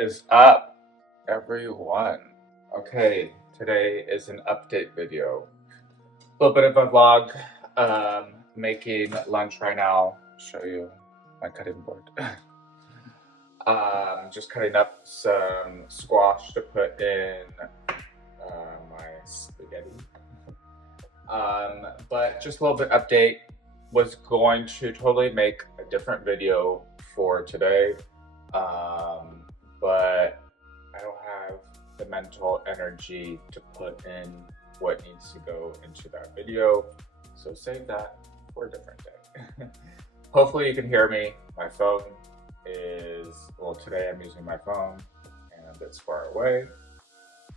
What is up, everyone? Okay, today is an update video. A little bit of a vlog. Making lunch right now. Show you my cutting board. Just cutting up some squash to put in my spaghetti. But just a little bit update. Was going to totally make a different video for today. But I don't have the mental energy to put in what needs to go into that video. So save that for a different day. Hopefully you can hear me. My phone is, well, today I'm using my phone and it's far away.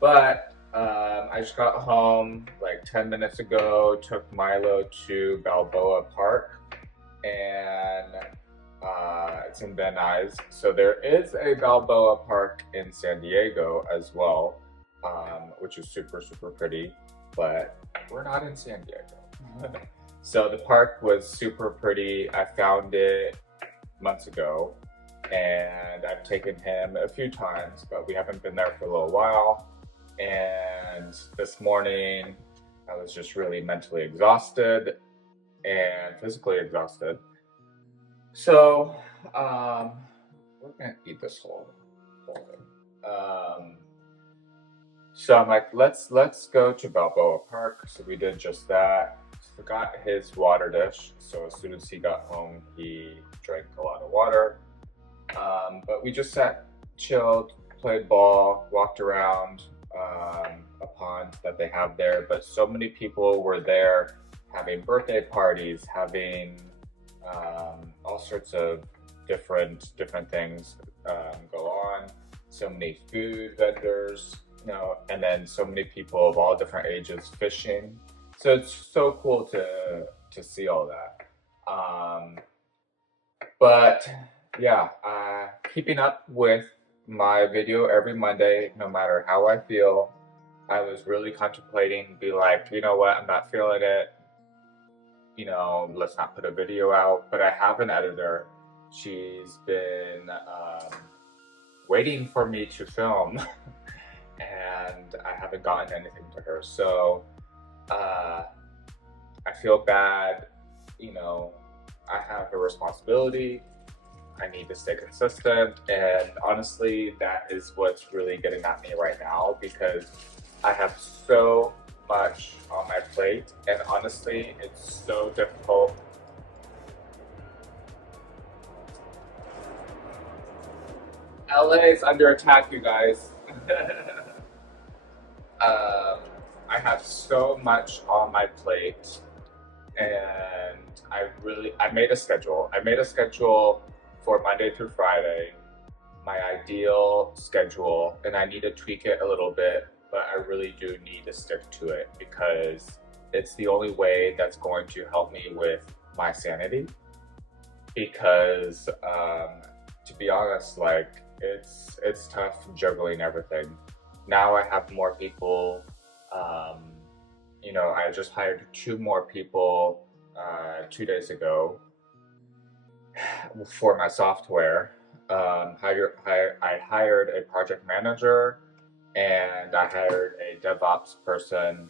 But I just got home like 10 minutes ago, took Milo to Balboa Park, and it's in Van Nuys. So there is a Balboa Park in San Diego as well, which is super, super pretty, but we're not in San Diego. So the park was super pretty. I found it months ago, and I've taken him a few times, but we haven't been there for a little while. And this morning, I was just really mentally exhausted and physically exhausted. So, we're gonna eat this whole thing. So I'm like, let's go to Balboa Park. So we did just that. Forgot his water dish. So as soon as he got home, he drank a lot of water. But we just sat, chilled, played ball, walked around. A pond that they have there, but so many people were there having birthday parties, having all sorts of different things go on. So many food vendors, and then so many people of all different ages fishing. So it's so cool to see all that. But yeah, keeping up with my video every Monday, no matter how I feel. I was really contemplating, be like, you know what, I'm not feeling it. Let's not put a video out. But I have an editor. She's been waiting for me to film, and I haven't gotten anything to her. So I feel bad. I have a responsibility. I need to stay consistent, and honestly, that is what's really getting at me right now, because I have so much on my plate, and honestly, it's so difficult. LA is under attack, you guys. I have so much on my plate, and I made a schedule. I made a schedule for Monday through Friday, my ideal schedule, and I need to tweak it a little bit, but I really do need to stick to it because it's the only way that's going to help me with my sanity. Because to be honest, like it's tough juggling everything. Now I have more people. I just hired 2 more people 2 days ago for my software. I hired a project manager, and I hired a DevOps person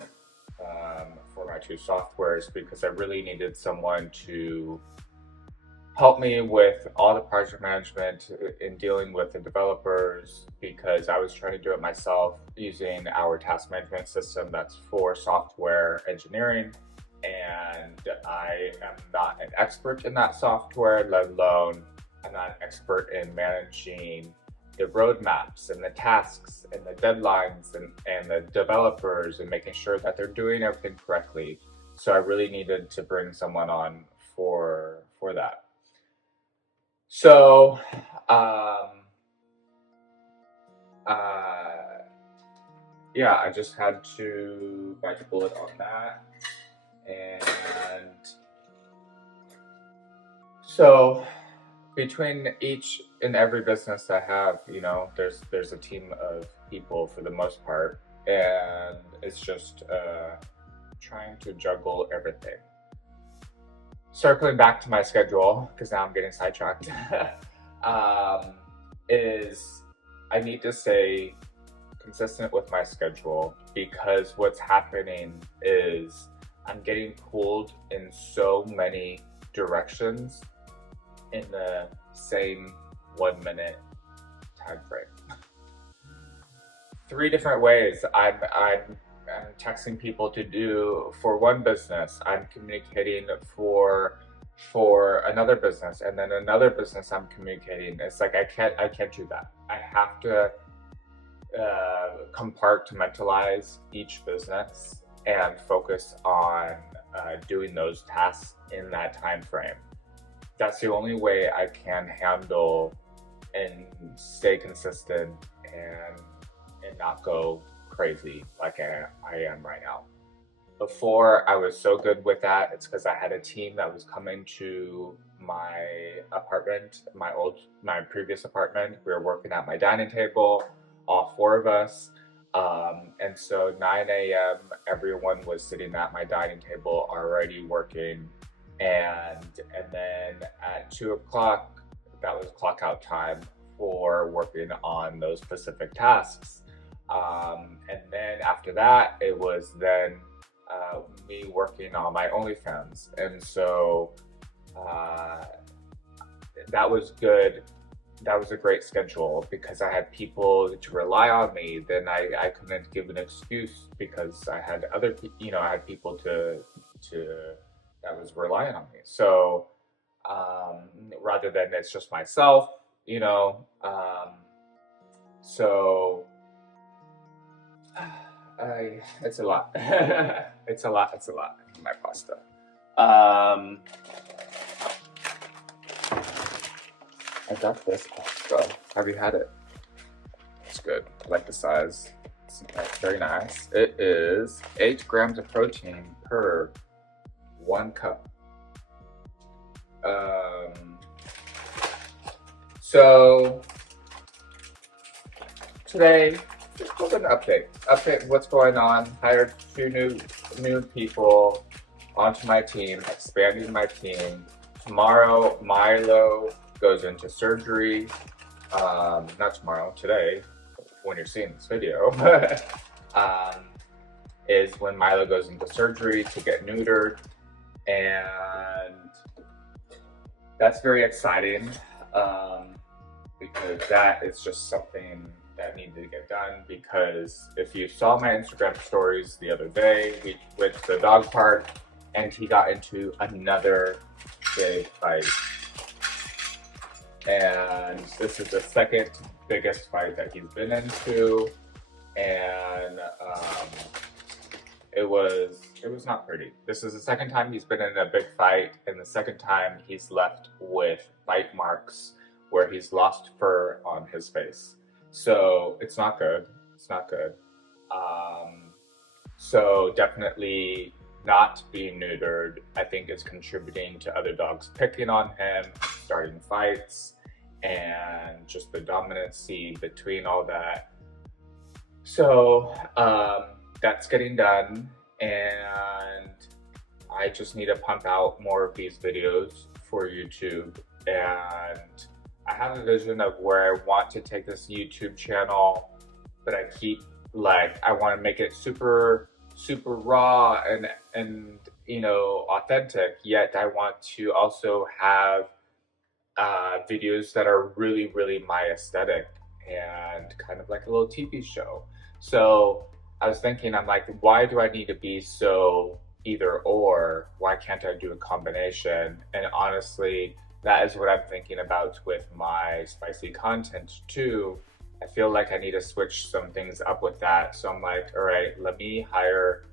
for my 2 softwares, because I really needed someone to help me with all the project management in dealing with the developers, because I was trying to do it myself using our task management system that's for software engineering. And I am not an expert in that software, let alone I'm not an expert in managing the roadmaps and the tasks and the deadlines and the developers and making sure that they're doing everything correctly. So I really needed to bring someone on for that. So yeah, I just had to bite the bullet on that. And so between each and every business I have, there's a team of people for the most part, and it's just trying to juggle everything. Circling back to my schedule, because now I'm getting sidetracked, is I need to stay consistent with my schedule, because what's happening is I'm getting pulled in so many directions in the same 1 minute time frame. 3 different ways I'm texting people to do for one business. I'm communicating for another business, and then another business I'm communicating. It's like I can't do that. I have to compartmentalize each business and focus on doing those tasks in that time frame. That's the only way I can handle and stay consistent and not go crazy like I am right now. Before, I was so good with that. It's because I had a team that was coming to my apartment, my previous apartment. We were working at my dining table, all 4 of us. And so 9 a.m., everyone was sitting at my dining table already working. And then at 2 o'clock, that was clock out time for working on those specific tasks. And then after that, it was then me working on my OnlyFans. And so that was good. That was a great schedule because I had people to rely on me. Then I couldn't give an excuse because I had I had people to that was relying on me. So rather than it's just myself, so it's a lot. It's a lot. It's a lot. My pasta. I got this pasta. Have you had it? It's good. I like the size. It's very nice. It is 8 grams of protein per 1 cup. So today, just an update. Update what's going on. Hired 2 new people onto my team, expanding my team. Tomorrow, Milo goes into surgery. Not tomorrow, today, when you're seeing this video, is when Milo goes into surgery to get neutered. And that's very exciting because that is just something that needed to get done. Because if you saw my Instagram stories the other day, we went to the dog park and he got into another big fight. And this is the second biggest fight that he's been into. And it was not pretty. This is the second time he's been in a big fight, and the second time he's left with bite marks where he's lost fur on his face. So it's not good. It's not good. So definitely not being neutered, I think, is contributing to other dogs picking on him, starting fights, and just the dominancy between all that. So that's getting done, and I just need to pump out more of these videos for YouTube. And I have a vision of where I want to take this YouTube channel, but I want to make it super raw and authentic, yet I want to also have videos that are really my aesthetic and kind of like a little TV show. So I was thinking, I'm like, why do I need to be so either or? Why can't I do a combination? And honestly, that is what I'm thinking about with my spicy content too. I feel like I need to switch some things up with that. So I'm like, all right, let me hire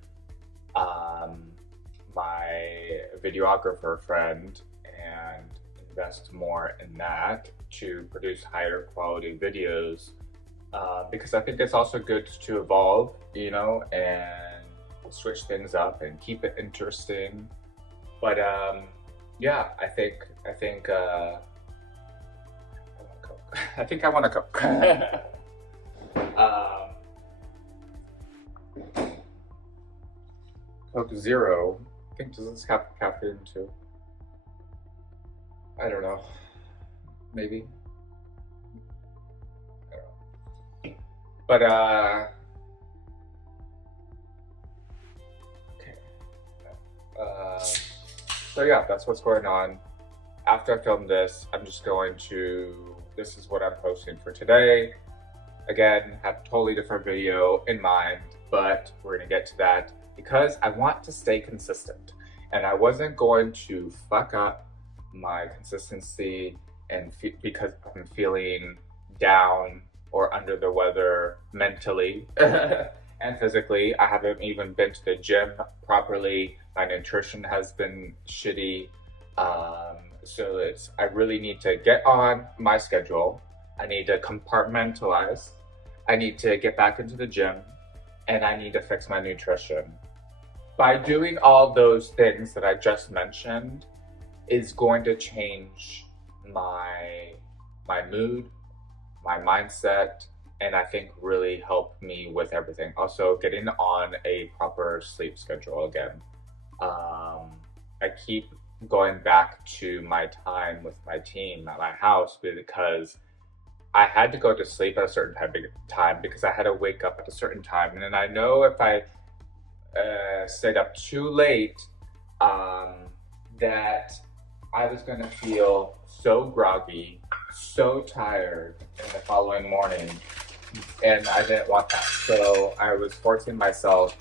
my videographer friend and invest more in that to produce higher quality videos. Because I think it's also good to evolve, and switch things up and keep it interesting. But yeah, I think I think I want to cook. Coke Zero. I think, does this have caffeine too? I don't know. Maybe. I don't know. But okay. Uh, so yeah, that's what's going on. After I film this, I'm just going to. This is what I'm posting for today. Again, have a totally different video in mind, but we're gonna get to that because I want to stay consistent, and I wasn't going to fuck up my consistency and because I'm feeling down or under the weather mentally and physically. I haven't even been to the gym properly. My nutrition has been shitty. So I really need to get on my schedule. I need to compartmentalize. I need to get back into the gym, and I need to fix my nutrition. By doing all those things that I just mentioned is going to change my mood, my mindset, and I think really help me with everything. Also, getting on a proper sleep schedule again. I keep going back to my time with my team at my house because I had to go to sleep at a certain time because I had to wake up at a certain time. And then I know if I stayed up too late, that I was going to feel so groggy, so tired in the following morning. And I didn't want that. So I was forcing myself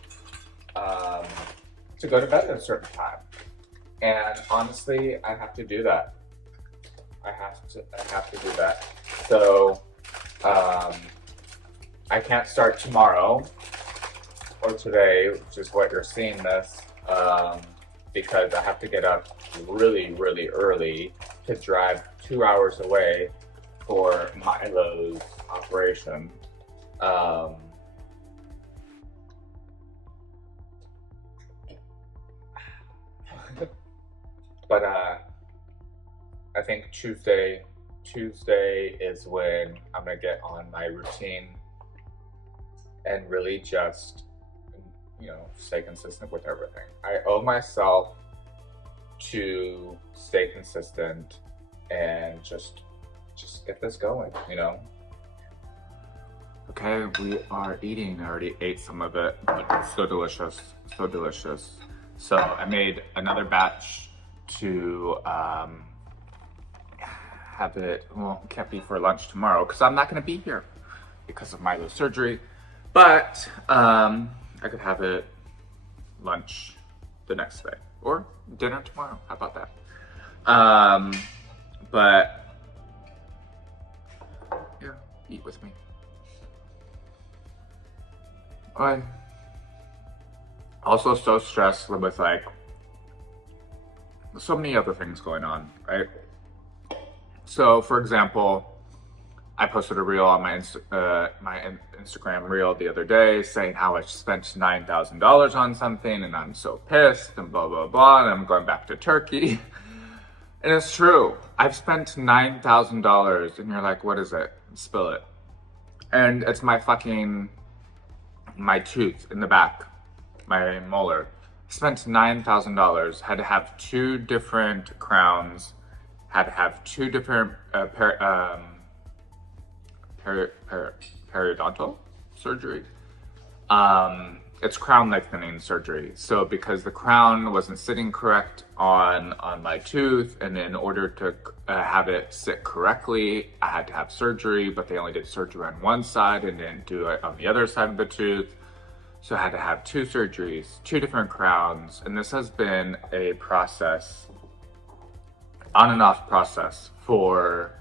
to go to bed at a certain time. And honestly, I have to do that. I have to do that. So I can't start tomorrow or today, which is what you're seeing this, because I have to get up really, really early to drive 2 hours away for Milo's operation. But I think Tuesday is when I'm gonna get on my routine and really just, stay consistent with everything. I owe myself to stay consistent and just get this going, Okay, we are eating. I already ate some of it, but it's so delicious, so delicious. So I made another batch to have it. Well, it can't be for lunch tomorrow because I'm not going to be here because of Milo's surgery. But I could have it lunch the next day or dinner tomorrow. How about that? But yeah, eat with me. I'm also so stressed with so many other things going on, right? So, for example, I posted a reel on my Instagram reel the other day saying how I spent $9,000 on something and I'm so pissed and blah, blah, blah, and I'm going back to Turkey. And it's true. I've spent $9,000 and you're like, what is it? Spill it. And it's my tooth in the back, my molar. I spent $9,000, had to have 2 different crowns, had to have 2 different periodontal surgery. It's crown lengthening surgery. So because the crown wasn't sitting correct on my tooth, and in order to have it sit correctly, I had to have surgery, but they only did surgery on one side and didn't do it on the other side of the tooth. So I had to have 2 surgeries, 2 different crowns, and this has been a process, on and off process, for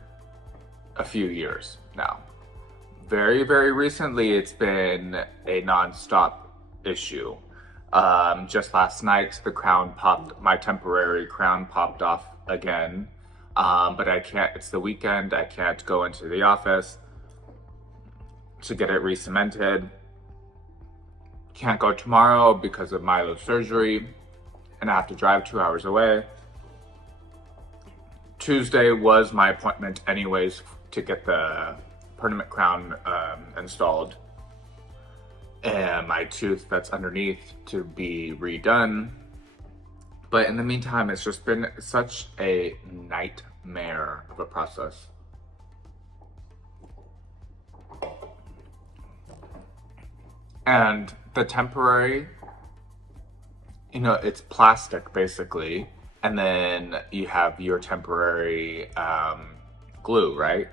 a few years now. Very, very recently, it's been a non-stop issue. Just last night, my temporary crown popped off again. But I can't, it's the weekend, I can't go into the office to get it re-cemented. Can't go tomorrow because of Milo's surgery, and I have to drive 2 hours away. Tuesday was my appointment anyways to get the permanent crown installed and my tooth that's underneath to be redone. But in the meantime, it's just been such a nightmare of a process. And the temporary, you know, it's plastic basically, and then you have your temporary glue, right?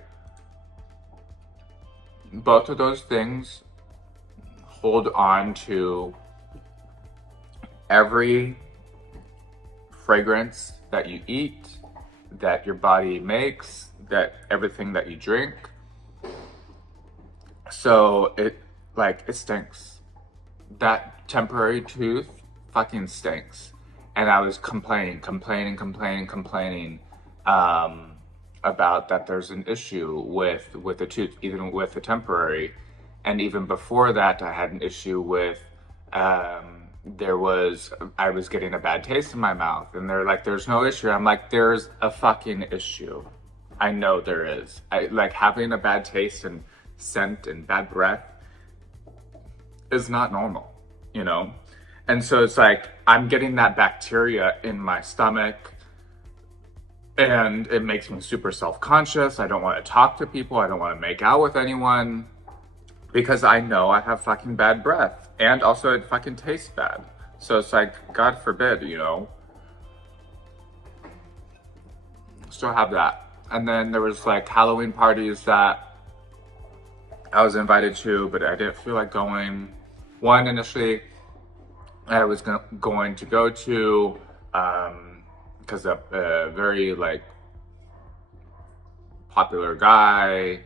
Both of those things hold on to every fragrance that you eat, that your body makes, that everything that you drink. So it stinks. That temporary tooth fucking stinks. And I was complaining about that there's an issue with the tooth, even with the temporary. And even before that, I had an issue with I was getting a bad taste in my mouth, and they're like, there's no issue. I'm like, there's a fucking issue. I know there is. I like having a bad taste and scent and bad breath is not normal, you know? And so it's like, I'm getting that bacteria in my stomach, and it makes me super self-conscious. I don't want to talk to people. I don't want to make out with anyone because I know I have fucking bad breath. And also it fucking tastes bad. So it's like, God forbid, you know? Still have that. And then there was like Halloween parties that I was invited to, but I didn't feel like going. One, initially, I was going to go to, because a very like popular guy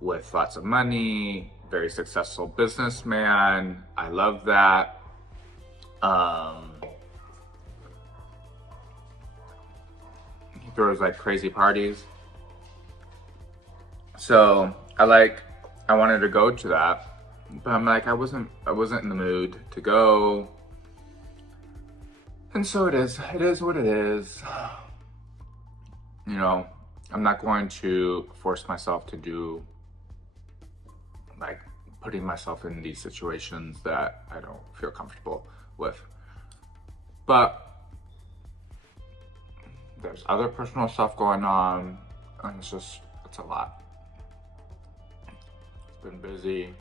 with lots of money, very successful businessman. I love that. He throws like crazy parties. So I wanted to go to that, but I'm like, I wasn't in the mood to go. And so it is what it is. You know, I'm not going to force myself to do, like, putting myself in these situations that I don't feel comfortable with. But there's other personal stuff going on, and it's a lot. It's been busy.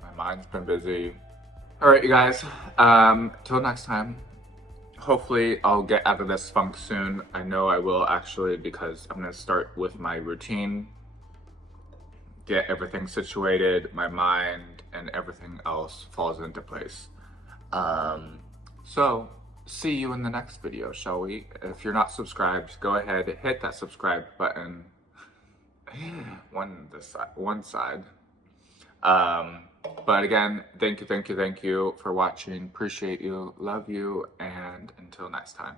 My mind's been busy. All right, you guys, till next time. Hopefully I'll get out of this funk soon. I know I will actually, because I'm gonna start with my routine, get everything situated, my mind and everything else falls into place. So see you in the next video, shall we? If you're not subscribed, go ahead, hit that subscribe button. one side. But again, thank you for watching. Appreciate you, love you, and until next time.